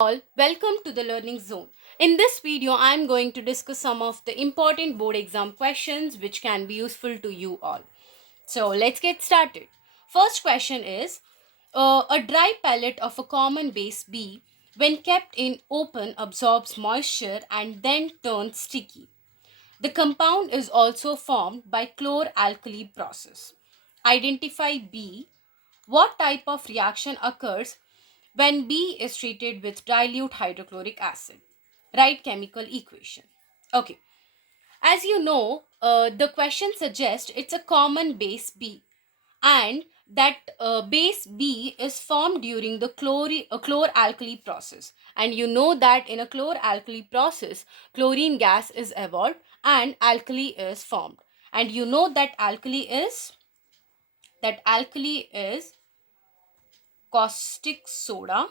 All, welcome to the Learning Zone. In this video, I am going to discuss some of the important board exam questions which can be useful to you all. So let's get started. First question is, a dry pellet of a common base B when kept in open absorbs moisture and then turns sticky. The compound is also formed by chlor-alkali process. Identify B. What type of reaction occurs when B is treated with dilute hydrochloric acid? Write chemical equation. Okay. As you know, the question suggests it's a common base B, and that base B is formed during the chlor-alkali process. And you know that in a chlor-alkali process, chlorine gas is evolved and alkali is formed. And you know that alkali is caustic soda,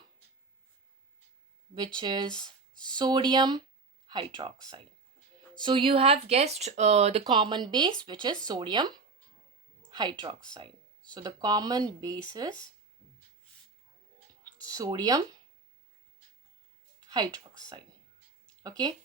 which is sodium hydroxide. So you have guessed the common base, which is sodium hydroxide. So the common base is sodium hydroxide. Okay.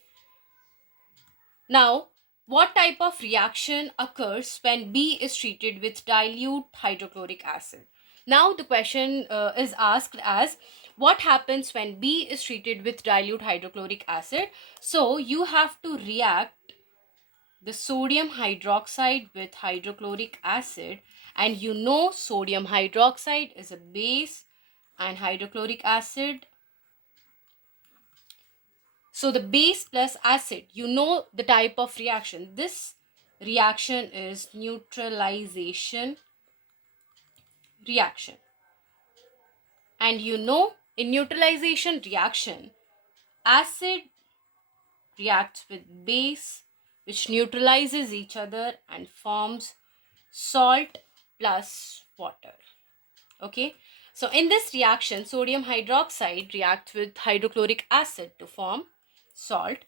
Now, what type of reaction occurs when B is treated with dilute hydrochloric acid? Now, the question is asked as what happens when B is treated with dilute hydrochloric acid? So, you have to react the sodium hydroxide with hydrochloric acid, and you know sodium hydroxide is a base and hydrochloric acid. So the base plus acid, you know the type of reaction. This reaction is neutralization reaction. And you know in neutralization reaction, acid reacts with base which neutralizes each other and forms salt plus water. Okay. So in this reaction, sodium hydroxide reacts with hydrochloric acid to form salt,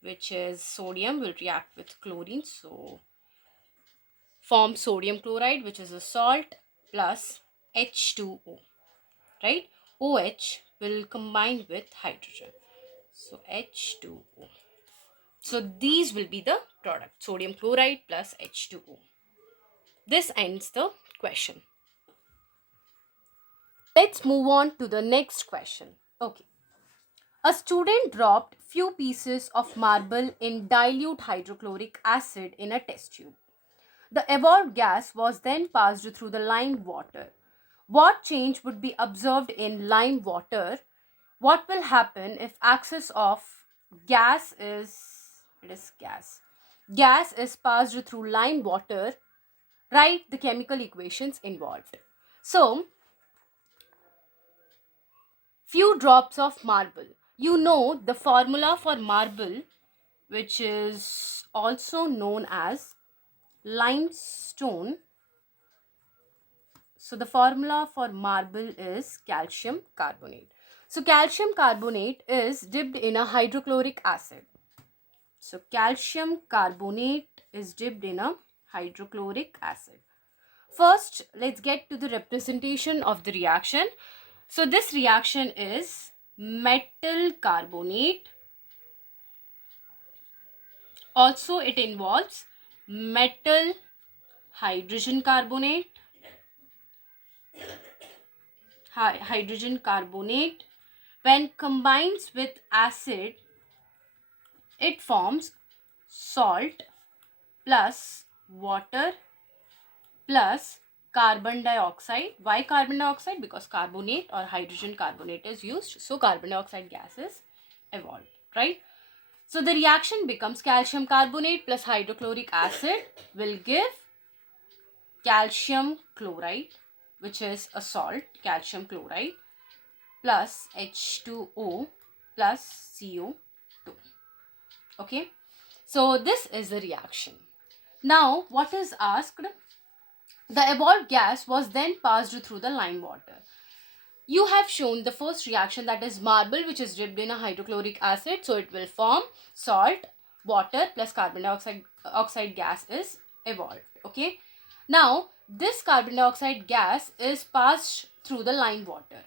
which is sodium will react with chlorine. So form sodium chloride, which is a salt, plus H2O, right? OH will combine with hydrogen. So H2O. So these will be the product, sodium chloride plus H2O. This ends the question. Let's move on to the next question. Okay. A student dropped few pieces of marble in dilute hydrochloric acid in a test tube. The evolved gas was then passed through the lime water. What change would be observed in lime water? What will happen if axis of gas is gas is passed through lime water? Write the chemical equations involved. So, few drops of marble. You know the formula for marble, which is also known as limestone. So the formula for marble is calcium carbonate. So calcium carbonate is dipped in a hydrochloric acid. So calcium carbonate is dipped in a hydrochloric acid. First, let's get to the representation of the reaction. So this reaction is metal carbonate. Also, it involves metal hydrogen carbonate. Hydrogen carbonate, when combines with acid, it forms salt plus water plus carbon dioxide. Why carbon dioxide? Because carbonate or hydrogen carbonate is used, so carbon dioxide gas is evolved, right? So the reaction becomes calcium carbonate plus hydrochloric acid will give calcium chloride, which is a salt, calcium chloride, plus H2O plus CO2. Okay, so this is the reaction. Now, what is asked? The evolved gas was then passed through the lime water. You have shown the first reaction, that is marble, which is dipped in a hydrochloric acid, so it will form salt, water plus carbon dioxide oxide gas is evolved. Okay, now this carbon dioxide gas is passed through the lime water.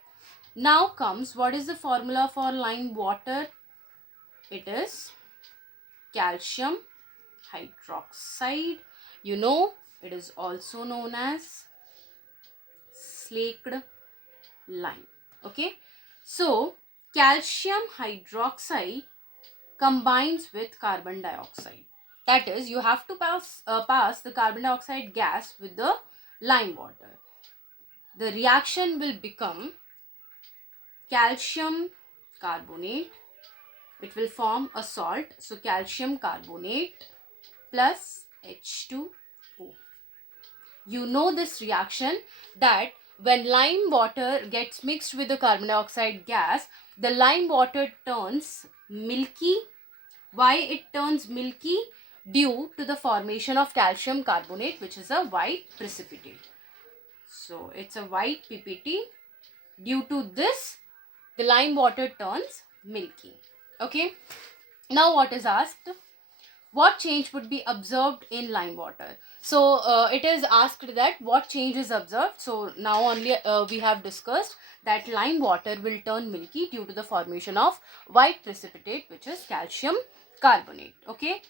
Now comes, what is the formula for lime water? It is calcium hydroxide. You know, it is also known as slaked lime. Okay, so calcium hydroxide combines with carbon dioxide. That is, you have to pass the carbon dioxide gas with the lime water. The reaction will become calcium carbonate. It will form a salt. So calcium carbonate plus H2O. You know this reaction, that when lime water gets mixed with the carbon dioxide gas, the lime water turns milky. Why it turns milky? Due to the formation of calcium carbonate, which is a white precipitate. So it's a white PPT. Due to this, the lime water turns milky. Okay. Now what is asked? What change would be observed in lime water? So it is asked that what change is observed. So now only we have discussed that lime water will turn milky due to the formation of white precipitate, which is calcium carbonate. Okay.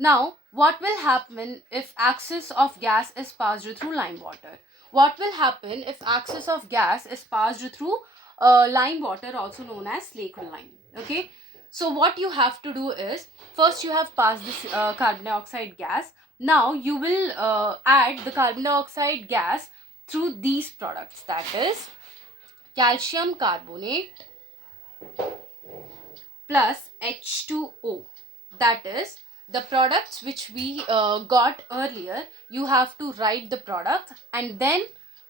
Now, what will happen if axis of gas is passed through lime water? What will happen if axis of gas is passed through lime water, also known as slaked lime? Okay. So what you have to do is, first you have passed this carbon dioxide gas. Now you will add the carbon dioxide gas through these products, that is calcium carbonate plus H2O. That is the products which we got earlier. You have to write the product and then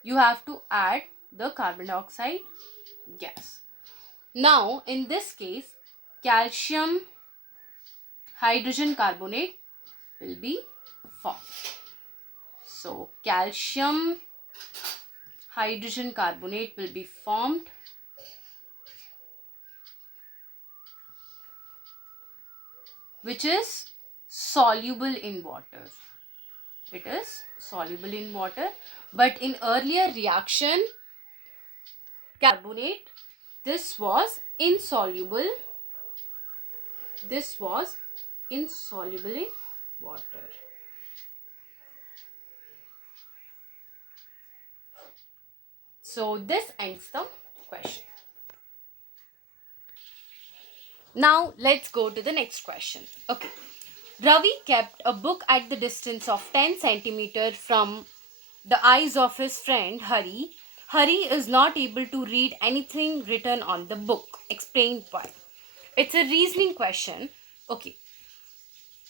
you have to add the carbon dioxide gas. Now in this case, calcium hydrogen carbonate will be formed. So calcium hydrogen carbonate will be formed, which is soluble in water. It is soluble in water, but in earlier reaction carbonate, this was insoluble. This was insoluble in water. So this ends the question. Now let's go to the next question. Okay. Ravi kept a book at the distance of 10 centimeters from the eyes of his friend Hari. Hari is not able to read anything written on the book. Explain why. It's a reasoning question. Okay.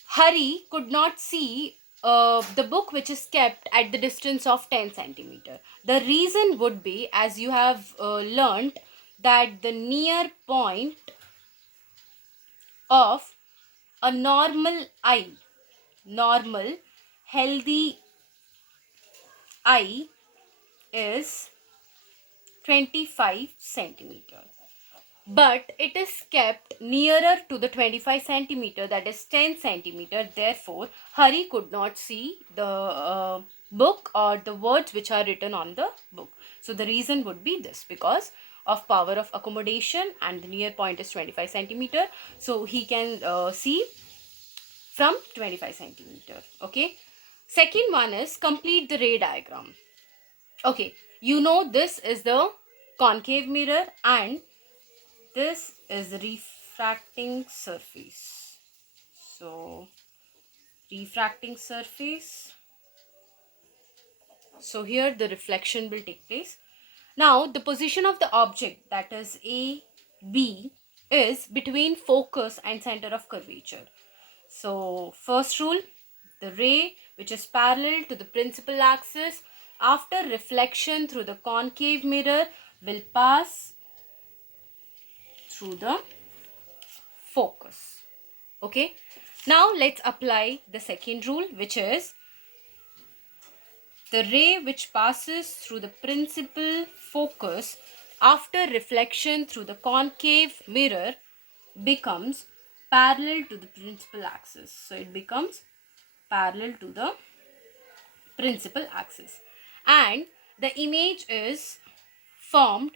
Hari could not see the book which is kept at the distance of 10 centimeter. The reason would be, as you have learnt, that the near point of a normal healthy eye is 25 centimeter, but it is kept nearer to the 25 centimeter, that is 10 centimeter. Therefore Hari could not see the book or the words which are written on the book. So the reason would be this, because of power of accommodation, and the near point is 25 centimeter, so he can see from 25 centimeter. Okay. Second one is complete the ray diagram. Okay, you know this is the concave mirror and this is the refracting surface. So refracting surface. So here the reflection will take place. Now the position of the object, that is A, B, is between focus and center of curvature. So first rule, the ray which is parallel to the principal axis after reflection through the concave mirror will pass through the focus. Okay. Now let's apply the second rule, which is the ray which passes through the principal focus after reflection through the concave mirror becomes parallel to the principal axis. So it becomes parallel to the principal axis and the image is formed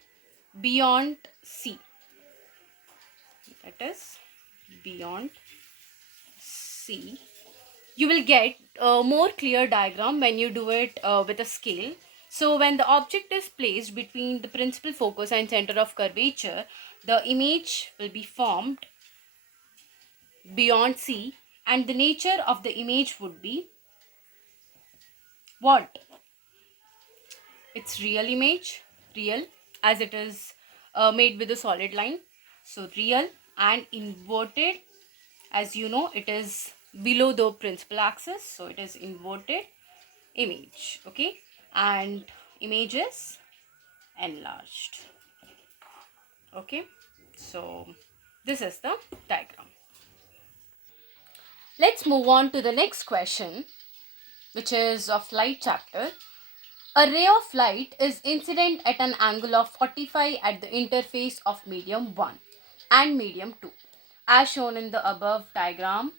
beyond C. That is beyond C. You will get a more clear diagram when you do it with a scale. So when the object is placed between the principal focus and center of curvature, the image will be formed beyond C, and the nature of the image would be what? It's real image, real, as it is made with a solid line. So real and inverted, as you know, it is below the principal axis, so it is inverted image. Okay, and image is enlarged. Okay, so this is the diagram. Let's move on to the next question, which is of light chapter. A ray of light is incident at an angle of 45 at the interface of medium 1 and medium 2, as shown in the above diagram.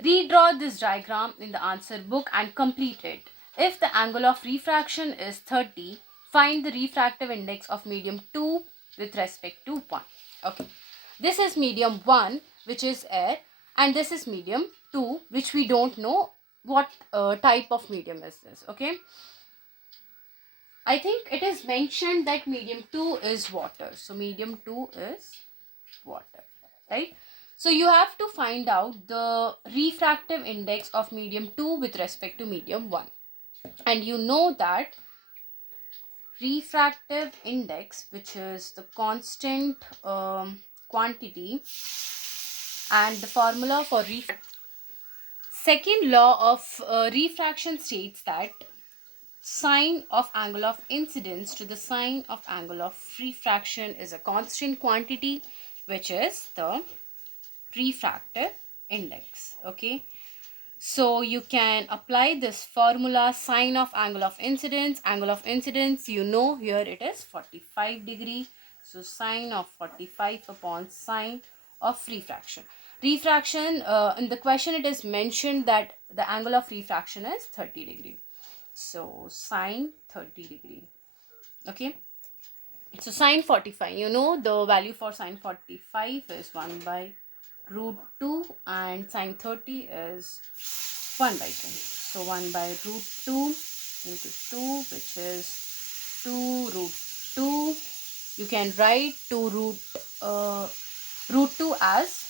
Redraw this diagram in the answer book and complete it. If the angle of refraction is 30, find the refractive index of medium 2 with respect to 1. Okay. This is medium 1, which is air, and this is medium 2, which we don't know what type of medium is this. Okay. I think it is mentioned that medium 2 is water. So medium 2 is water, right? So you have to find out the refractive index of medium 2 with respect to medium 1. And you know that refractive index, which is the constant quantity, and the formula for second law of refraction states that sine of angle of incidence to the sine of angle of refraction is a constant quantity, which is the refractive index. Okay, so you can apply this formula, sine of angle of incidence. Angle of incidence, you know, here it is 45 degree. So sine of 45 upon sine of refraction. Refraction, in the question it is mentioned that the angle of refraction is 30 degree. So sine 30 degree. Okay. So sine 45, you know, the value for sine 45 is 1 by root 2 and sine 30 is 1 by 2. So 1 by root 2 into 2, which is 2 root 2. You can write 2 root 2 as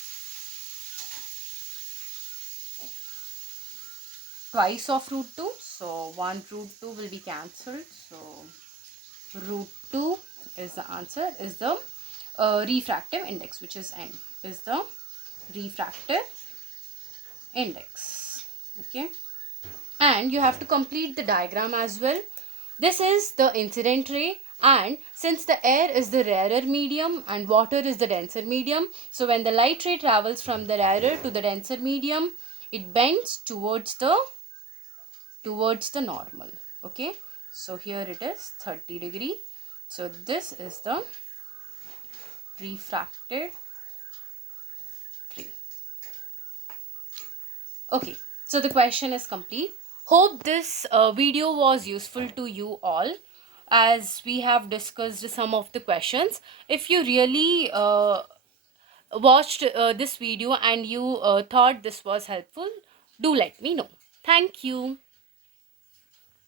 twice of root 2. So 1 root 2 will be cancelled. So root 2 is the answer, is the refractive index, which is n, is the refractive index. Okay, and you have to complete the diagram as well. This is the incident ray, and since the air is the rarer medium and water is the denser medium, so when the light ray travels from the rarer to the denser medium, it bends towards the normal. Okay, so here it is 30 degree. So this is the refracted ray. Okay, so the question is complete. Hope this video was useful to you all, as we have discussed some of the questions. If you really watched this video and you thought this was helpful, do let me know. Thank you.